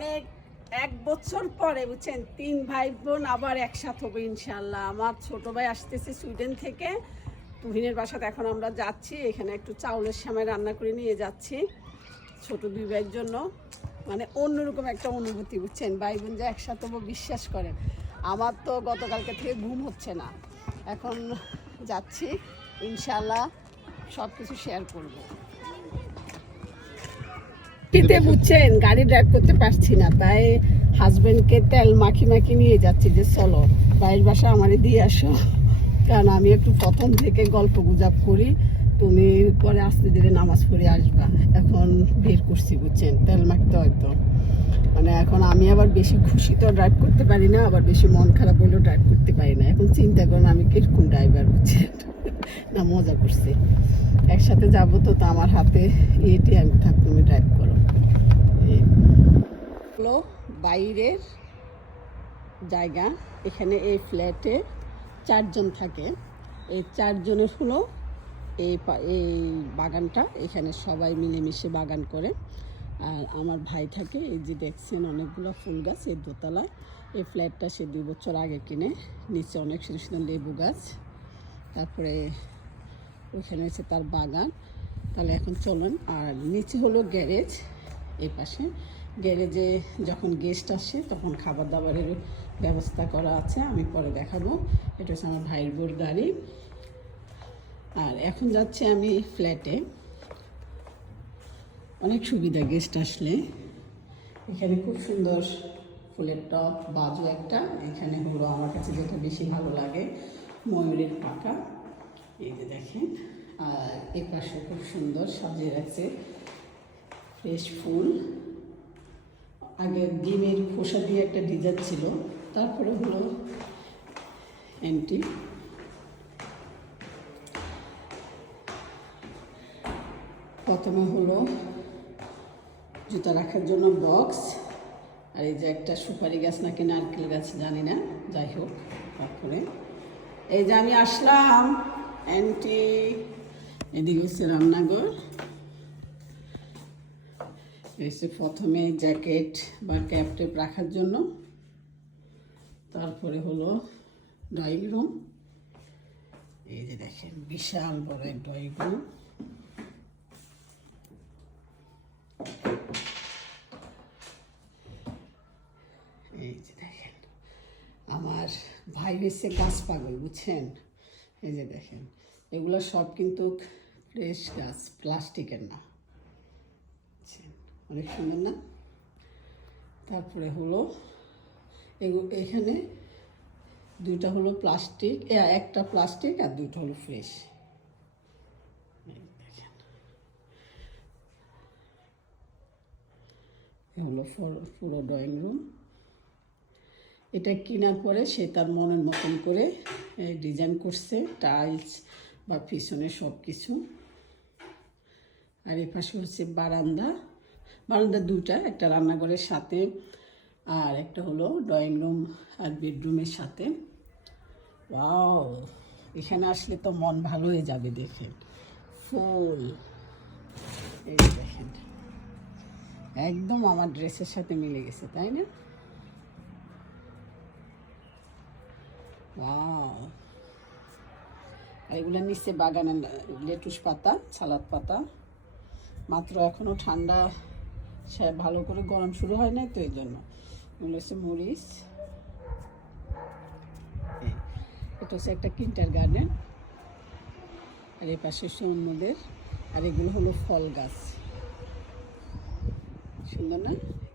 অনেক এক বছর পরে, বুঝছেন? তিন ভাই বোন আবার একসাথে হবে ইনশাল্লাহ আমার ছোট ভাই আসতেছে সুইডেন থেকে। তুহিনের বাসাতে এখন আমরা যাচ্ছি। এখানে একটু চাউলের সময় রান্না করে নিয়ে যাচ্ছি ছোট দুই ভাইয়ের জন্য। মানে অন্যরকম একটা অনুভূতি, বুঝছেন? ভাই বোন যে একসাথে হব, বিশ্বাস করেন। আমার তো গতকালকে থেকে ঘুম হচ্ছে না। এখন যাচ্ছি। ইনশাল্লাহ সব কিছু শেয়ার করব। শীতে বুঝছেন? গাড়ি ড্রাইভ করতে পারছি না, তাই হাজবেন্ডকে তেল মাখি মাখি নিয়ে যাচ্ছি যে, চলো, বাইরের বাসা আমারে দিয়ে আসো। কারণ আমি একটু প্রথম থেকে গল্প গুজব করি, তুমি পরে আস্তে ধীরে নামাজ পড়ে আসবা। এখন বের করছি, বুঝছেন? তেল মাখতে হয়তো মানে এখন আমি আবার বেশি খুশি তো ড্রাইভ করতে পারি না, আবার বেশি মন খারাপ হলেও ড্রাইভ করতে পারি না। এখন চিন্তা করেন আমি কীরকম ড্রাইভার বুঝছেন? না, মজা করছি। একসাথে যাব তো তো আমার হাতে এটি আমি থাক তুমি ড্রাইভ করো। হলো বাইরের জায়গা। এখানে এই ফ্ল্যাটে চারজন থাকে। এই চারজনের হলো এই এই বাগানটা। এখানে সবাই মিলেমিশে বাগান করে। আর আমার ভাই থাকে, এই যে দেখছেন অনেকগুলো ফুল গাছ এই দোতলায়। এই ফ্ল্যাটটা সে দুই বছর আগে কিনে, নিচে অনেক সুন্দর সুন্দর লেবু গাছ। তারপরে ওইখানে হচ্ছে তার বাগান। তাহলে এখন চলুন, আর নিচে হলো গ্যারেজ, এই পাশে। গ্যারেজে যখন গেস্ট আসে, তখন খাবার দাবারের ব্যবস্থা করা আছে, আমি পরে দেখাবো। এটা হচ্ছে আমার ভাইয়ের বোর গাড়ি। আর এখন যাচ্ছি আমি ফ্ল্যাটে অনেক সুবিধা গেস্ট আসলে। এখানে খুব সুন্দর ফুলের টপ, বাজু একটা। এখানে হলো আমার কাছে যেটা বেশি ভালো লাগে, ময়ূরের পাকা। এই যে দেখেন। আর এ পাশে খুব সুন্দর সাজিয়ে রাখছে ফ্রেশ ফুল। আগে ডিমের খোসা দিয়ে একটা ডিজাইন ছিল, তারপরে হলো অ্যান্টি প্রথমে হলো জুতা রাখার জন্য বক্স, আর এই যে একটা সুপারি গাছ নাকি নারকেল গাছ জানি না, যাই হোক, তারপরে। এই যে আমি আসলাম অ্যান্টি এদিকে হচ্ছে রান্নাঘর। হচ্ছে প্রথমে জ্যাকেট বা ক্যাপ টেপ রাখার জন্য। তারপরে হলো ড্রয়িং রুম। এই যে দেখেন, বিশাল বড় এক ড্রয়িং রুম। এই যে দেখেন, আমার ভাই হচ্ছে গাছ পাগল, বুঝছেন? এই যে দেখেন, এগুলো সব কিন্তু ফ্রেশ গাছ, প্লাস্টিকের না? অনেক সুন্দর না? তারপরে হলো এখানে দুইটা হলো প্লাস্টিক একটা প্লাস্টিক আর দুইটা হলো ফ্রেশ হলো পুরো ড্রয়িং রুম এটা কেনার পরে সে তার মনের মতন করে ডিজাইন করছে টাইলস বা পিছনে সব কিছু আর এ পাশে হচ্ছে বারান্দা। বারান্দা দুটা একটা রান্নাঘরের সাথে আর একটা হলো ড্রয়িং রুম আর বেডরুমের সাথে। ওয়াও এখানে আসলে তো মন ভালো হয়ে যাবে দেখেন ফুল। এই দেখেন। একদম আমার ড্রেসের সাথে মিলে গেছে, তাই না? আর এগুলোর নিচে বাগানের লেটুস পাতা, সালাদ পাতা। মাত্র এখনও ঠান্ডা ভালো করে গরম শুরু হয় নাই তো এই জন্য। হচ্ছে মরিচ। এটা হচ্ছে একটা কিন্টার গার্ডেন। আর এই পাশে অন্যদের। আর এগুলো হলো ফল গাছ। সুন্দর না?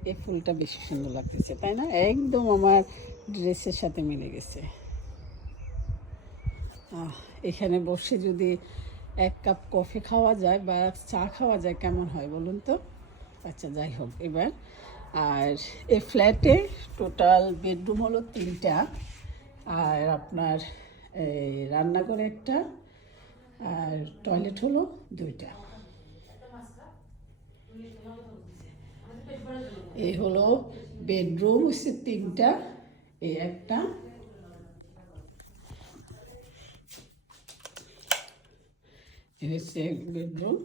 এই ফুলটা বেশি সুন্দর লাগতেছে, তাই না? একদম আমার ড্রেসের সাথে মিলে গেছে। এখানে বসে যদি এক কাপ কফি খাওয়া যায় বা চা খাওয়া যায়, কেমন হয় বলুন তো? আচ্ছা যাই হোক, এবার। আর এই ফ্ল্যাটে টোটাল বেডরুম হলো তিনটা। আর আপনার রান্নাঘরে একটা, আর টয়লেট হলো দুইটা। এই হলো বেডরুম, হচ্ছে তিনটা, এই একটা। হচ্ছে বেডরুম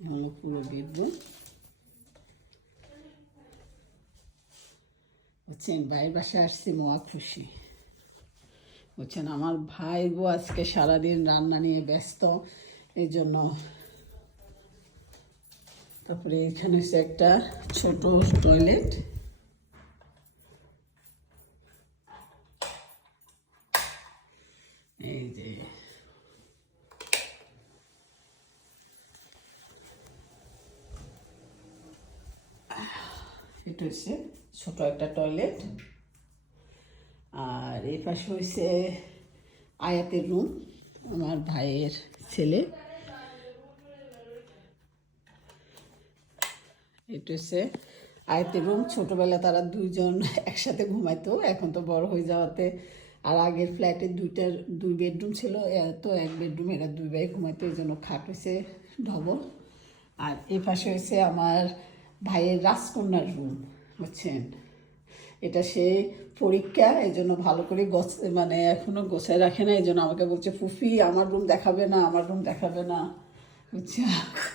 এ হলো পুরো বেডরুম বুঝছেন, ভাইয়ের বাসায় আসছি, মহা খুশি। বুঝছেন, আমার ভাই গো আজকে সারাদিন রান্না নিয়ে ব্যস্ত এই জন্য তারপরে এখানে হচ্ছে একটা ছোট টয়লেট। এই যে। হচ্ছে ছোট একটা টয়লেট। আর এই পাশে হয়েছে আয়াতের রুম, আমার ভাইয়ের ছেলে। এটা হচ্ছে আয়তের রুম, ছোটোবেলা তারা দুইজন একসাথে ঘুমাইতো, এখন তো বড় হয়ে যাওয়াতে। আর আগের ফ্ল্যাটে দুইটার দুই বেডরুম ছিল তো এক বেডরুম, এরা দুই ভাই ঘুমাইতো এই জন্য খাট হয়েছে ডবল। আর এ পাশে হয়েছে আমার ভাইয়ের রাজকন্যার রুম বুঝছেন? এটা সে পরীক্ষা, এই জন্য ভালো করে গছ মানে এখনও গোছায় রাখে না, এই জন্য আমাকে বলছে, ফুফি, আমার রুম দেখাবে না, আমার রুম দেখাবে না। বুঝছে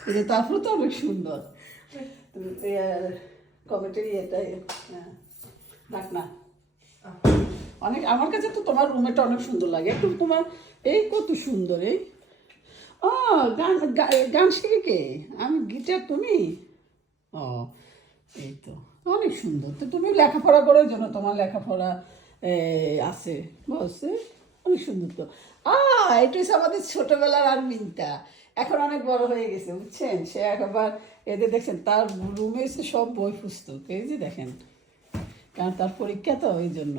এটা তারপরে তো অনেক সুন্দর। কমেন্টের ইয়েটাই হ্যাঁ না। অনেক, আমার কাছে তো তোমার রুমেটা অনেক সুন্দর লাগে। একটু তোমার, এই কত সুন্দর, এই। ও গান গান শিখে কে? আমি গিটার, তুমি? ও এই তো অনেক সুন্দর। তো তুমি লেখাপড়া করার জন্য তোমার লেখাপড়া আছে। বলছে অনেক সুন্দর তো। আ, এটা হচ্ছে আমাদের ছোটবেলার আর মিনটা এখন অনেক বড় হয়ে গেছে, বুঝছেন? সে একবার এদের দেখছেন, তার রুমে এসে সব বই পুস্তক। এই যে দেখেন, কারণ তার পরীক্ষা তো ওই জন্য।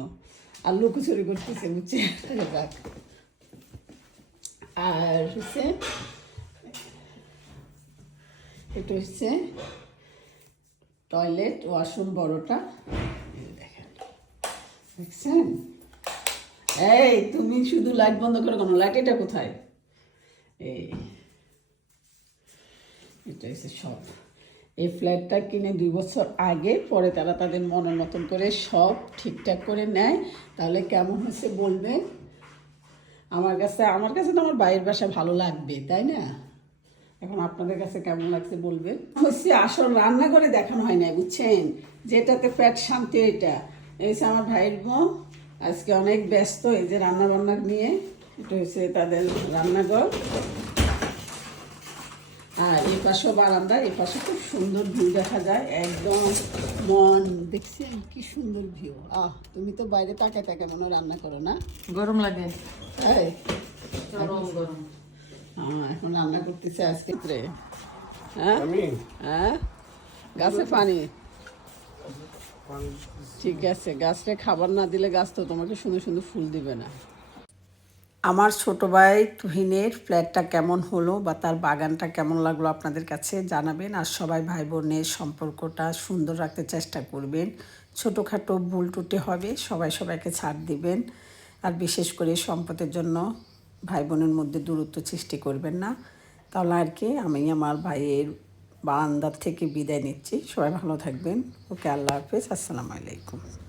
আর লুকোচুরি করতেছে, বুঝছেন? রাখ আর হচ্ছে, এটা হচ্ছে টয়লেট, ওয়াশরুম, বড়টা। দেখেন। দেখছেন? এই, তুমি শুধু লাইট বন্ধ করে কোনো? লাইট এটা কোথায়? এই। এটা হচ্ছে সব। এই ফ্ল্যাটটা কিনে দুই বছর আগে, পরে তারা তাদের মনের মতন করে সব ঠিকঠাক করে নেয়। তাহলে কেমন হয়েছে বলবেন? আমার কাছে আমার কাছে তো আমার বাইরের বাসা ভালো লাগবে, তাই না? এখন আপনাদের কাছে কেমন লাগছে বলবেন? হচ্ছে আসল রান্না করে দেখানো হয় না বুঝছেন? যেটাতে পেট শান্তি এটা। এই হচ্ছে আমার ভাইয়ের বোন আজকে অনেক ব্যস্ত এই যে রান্না বান্না নিয়ে। এটা হচ্ছে তাদের রান্নাঘর। আর এই পাশেও বারান্দা এই পাশে খুব সুন্দর ভিউ দেখা যায় একদম মন। দেখছেন কি সুন্দর ভিউ। আহ তুমি তো বাইরে তাকে তাকে মনে রান্না করো না। গরম লাগে। তাই গরম গরম। হ্যাঁ এখন রান্না করতেছে আজকে রে হ্যাঁ? হ্যাঁ? গাছে পানি? ঠিক আছে গাছটা খাবার না দিলে গাছ তো তোমাকে সুন্দর সুন্দর ফুল দিবে না। আমার ছোট ভাই তুহিনের ফ্ল্যাটটা কেমন হলো বা তার বাগানটা কেমন লাগল আপনাদের কাছে জানাবেন আর সবাই ভাই বোনের সম্পর্কটা সুন্দর রাখতে চেষ্টা করবেন। ছোটোখাটো ভুল টুটে হবে সবাই সবাইকে ছাড় দিবেন। আর বিশেষ করে সম্পদের জন্য ভাই বোনের মধ্যে দূরত্ব সৃষ্টি করবেন না। তাহলে আর কি, আমি আমার ভাইয়ের বারান্দার থেকে বিদায় নিচ্ছি। সবাই ভালো থাকবেন। ওকে, আল্লাহ হাফেজ। আসসালামু আলাইকুম।